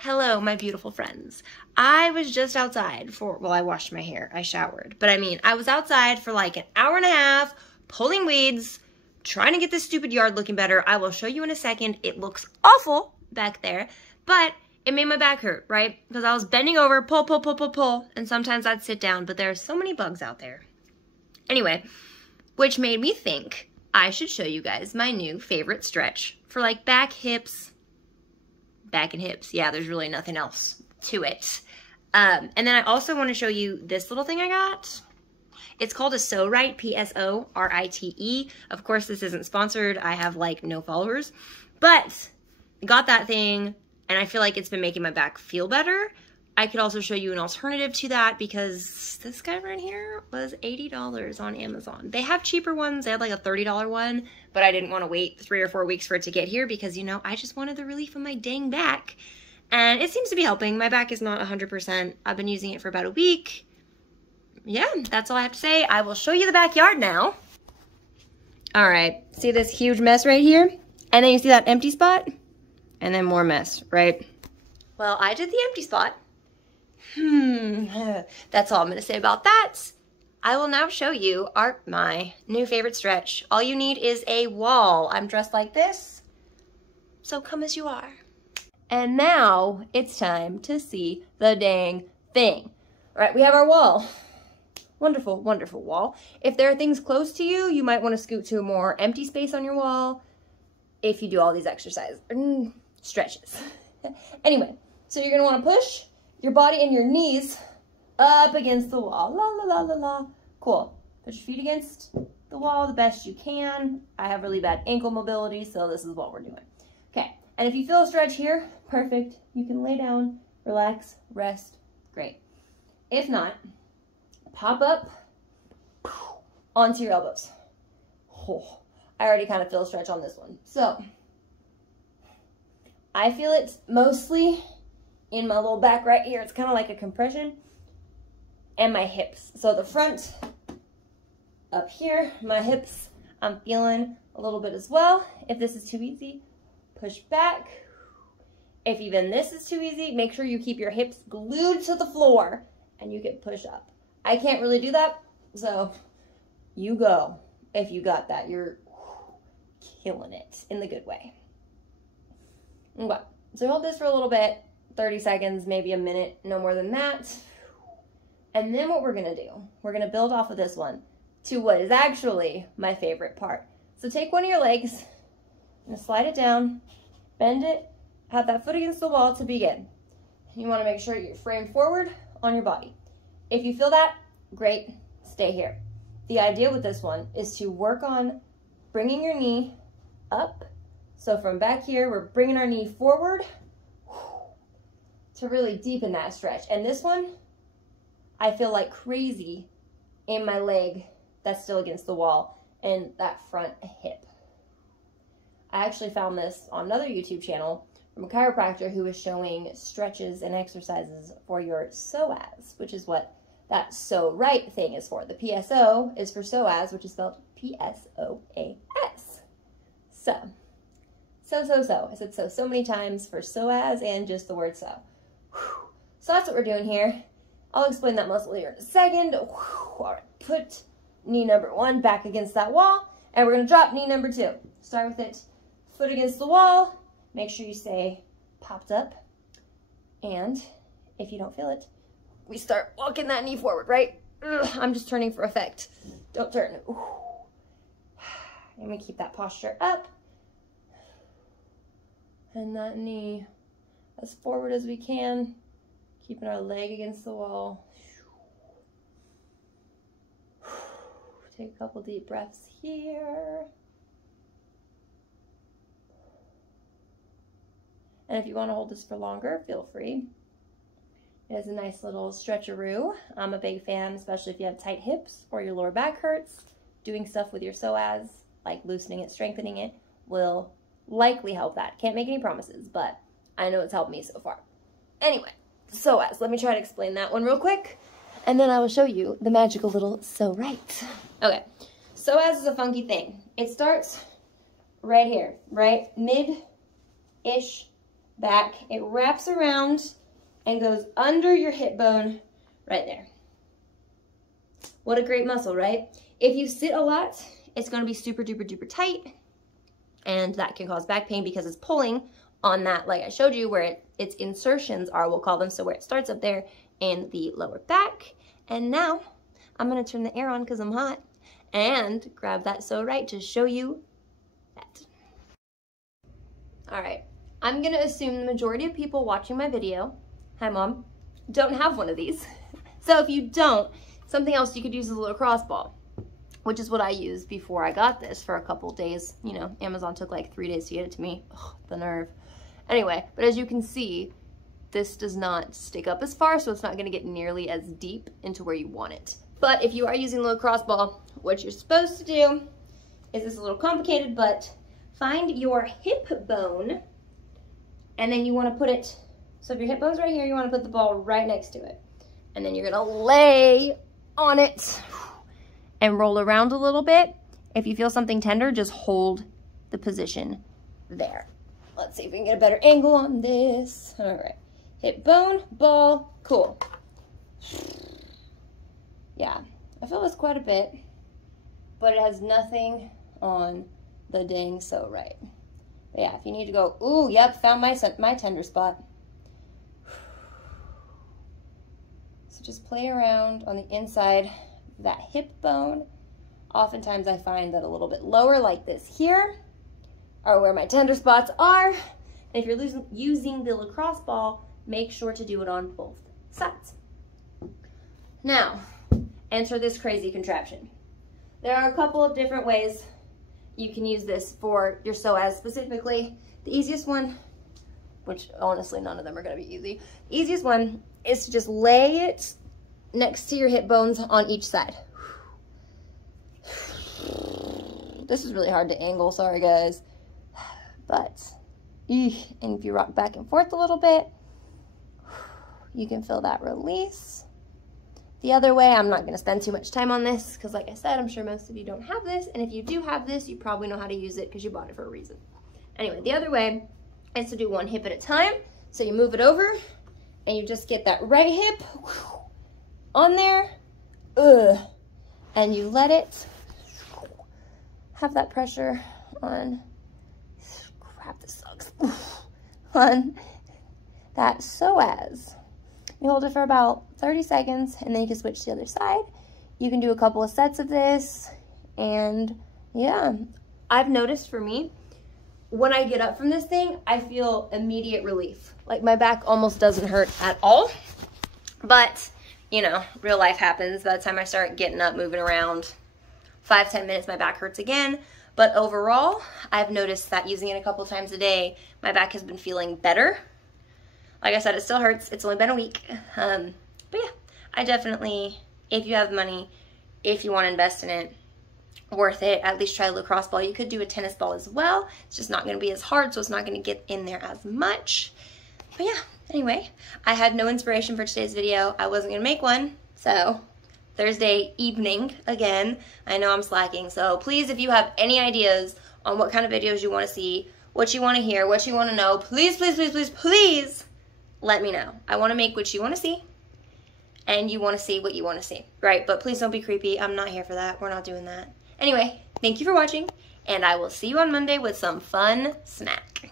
Hello, my beautiful friends. I was just outside for, well, I washed my hair, I showered, but I mean, I was outside for like an hour and a half, pulling weeds, trying to get this stupid yard looking better. I will show you in a second. It looks awful back there, but it made my back hurt, right? Because I was bending over, pull, and sometimes I'd sit down, but there are so many bugs out there. Anyway, which made me think I should show you guys my new favorite stretch for like back, hips, back and hips. Yeah, there's really nothing else to it. And then I also want to show you this little thing I got. It's called a Rite, P-S-O-R-I-T-E. Of course, this isn't sponsored. I have like no followers, but I got that thing and I feel like it's been making my back feel better. I could also show you an alternative to that because this guy right here was $80 on Amazon. They have cheaper ones. They had like a $30 one, but I didn't want to wait 3 or 4 weeks for it to get here because, you know, I just wanted the relief of my dang back. And it seems to be helping. My back is not 100%. I've been using it for about a week. Yeah, that's all I have to say. I will show you the backyard now. All right, see this huge mess right here? And then you see that empty spot? And then more mess, right? Well, I did the empty spot. That's all I'm gonna say about that. I will now show you my new favorite stretch. All you need is a wall. I'm dressed like this, so come as you are. And now it's time to see the dang thing. All right, we have our wall. Wonderful, wonderful wall. If there are things close to you, you might want to scoot to a more empty space on your wall if you do all these exercises, stretches. Anyway, so you're gonna wanna push your body and your knees up against the wall. La, la, la, la, la. Cool. Put your feet against the wall the best you can. I have really bad ankle mobility, so this is what we're doing. Okay, and if you feel a stretch here, perfect. You can lay down, relax, rest. Great. If not, pop up onto your elbows. Oh, I already kind of feel a stretch on this one. So, I feel it mostly in my little back right here. It's kind of like a compression, and my hips. So the front up here, my hips, I'm feeling a little bit as well. If this is too easy, push back. If even this is too easy, make sure you keep your hips glued to the floor and you can push up. I can't really do that, so you go. If you got that, you're killing it in the good way. Okay, so hold this for a little bit. 30 seconds, maybe a minute, no more than that. And then what we're gonna do, we're gonna build off of this one to what is actually my favorite part. So take one of your legs, and slide it down, bend it, have that foot against the wall to begin. You wanna make sure you're framed forward on your body. If you feel that, great, stay here. The idea with this one is to work on bringing your knee up. So from back here, we're bringing our knee forward to really deepen that stretch. And this one, I feel like crazy in my leg that's still against the wall and that front hip. I actually found this on another YouTube channel from a chiropractor who was showing stretches and exercises for your psoas, which is what that Rite thing is for. The PSO is for psoas, which is spelled P-S-O-A-S. So. I said so many times for psoas and just the word so. So that's what we're doing here. I'll explain that muscle here in a second. All right, put knee number 1 back against that wall, and we're gonna drop knee number 2. Start with it, foot against the wall. Make sure you stay popped up. And if you don't feel it, we start walking that knee forward, right? I'm just turning for effect. Don't turn. And we keep that posture up. And that knee as forward as we can, keeping our leg against the wall. Take a couple deep breaths here. And if you want to hold this for longer, feel free. It is a nice little stretcheroo. I'm a big fan, especially if you have tight hips or your lower back hurts. Doing stuff with your psoas, like loosening it, strengthening it, will likely help that. Can't make any promises, but I know it's helped me so far. Anyway, psoas. Let me try to explain that one real quick, and then I will show you the magical little Rite. Okay, psoas is a funky thing. It starts right here, right? Mid-ish back. It wraps around and goes under your hip bone right there. What a great muscle, right? If you sit a lot, it's going to be super duper duper tight, and that can cause back pain because it's pulling on that, like I showed you, where its insertions are, we'll call them, so where it starts up there in the lower back. And now I'm going to turn the air on because I'm hot and grab that So Rite to show you that. All right, I'm going to assume the majority of people watching my video, hi mom, don't have one of these. So if you don't, something else you could use is a lacrosse ball, which is what I used before I got this for a couple days. You know, Amazon took like 3 days to get it to me. Ugh, the nerve. Anyway, but as you can see, this does not stick up as far, so it's not gonna get nearly as deep into where you want it. But if you are using the lacrosse ball, what you're supposed to do is, this is a little complicated, but find your hip bone, and then you wanna put it, so if your hip bone's right here, you wanna put the ball right next to it. And then you're gonna lay on it and roll around a little bit. If you feel something tender, just hold the position there. Let's see if we can get a better angle on this. All right, hip bone, ball, cool. Yeah, I feel this quite a bit, but it has nothing on the dang So Rite. But yeah, if you need to go, ooh, yep, found my tender spot. So just play around on the inside of that hip bone. Oftentimes I find that a little bit lower, like this here, are where my tender spots are. And if you're using the lacrosse ball, make sure to do it on both sides. Now, enter this crazy contraption. There are a couple of different ways you can use this for your psoas specifically. The easiest one, which honestly none of them are gonna be easy, the easiest one is to just lay it next to your hip bones on each side. This is really hard to angle, sorry guys. But, and if you rock back and forth a little bit, you can feel that release. The other way, I'm not gonna spend too much time on this because like I said, I'm sure most of you don't have this. And if you do have this, you probably know how to use it because you bought it for a reason. Anyway, the other way is to do one hip at a time. So you move it over and you just get that right hip on there, and you let it have that pressure on, crap, this sucks, on that psoas. You hold it for about 30 seconds and then you can switch to the other side. You can do a couple of sets of this, and yeah, I've noticed for me, when I get up from this thing, I feel immediate relief. Like my back almost doesn't hurt at all, but you know, real life happens. By the time I start getting up, moving around, 5-10 minutes, my back hurts again. But overall, I've noticed that using it a couple times a day, my back has been feeling better. Like I said, it still hurts. It's only been a week. But yeah, I definitely, if you have money, if you want to invest in it, worth it. At least try a lacrosse ball. You could do a tennis ball as well. It's just not going to be as hard, so it's not going to get in there as much. But yeah, anyway, I had no inspiration for today's video. I wasn't going to make one, so Thursday evening again. I know I'm slacking, so please, if you have any ideas on what kind of videos you want to see, what you want to hear, what you want to know, please, please, please, please, please let me know. I want to make what you want to see, and you want to see what you want to see, right? But please don't be creepy. I'm not here for that. We're not doing that. Anyway, thank you for watching, and I will see you on Monday with some fun snack.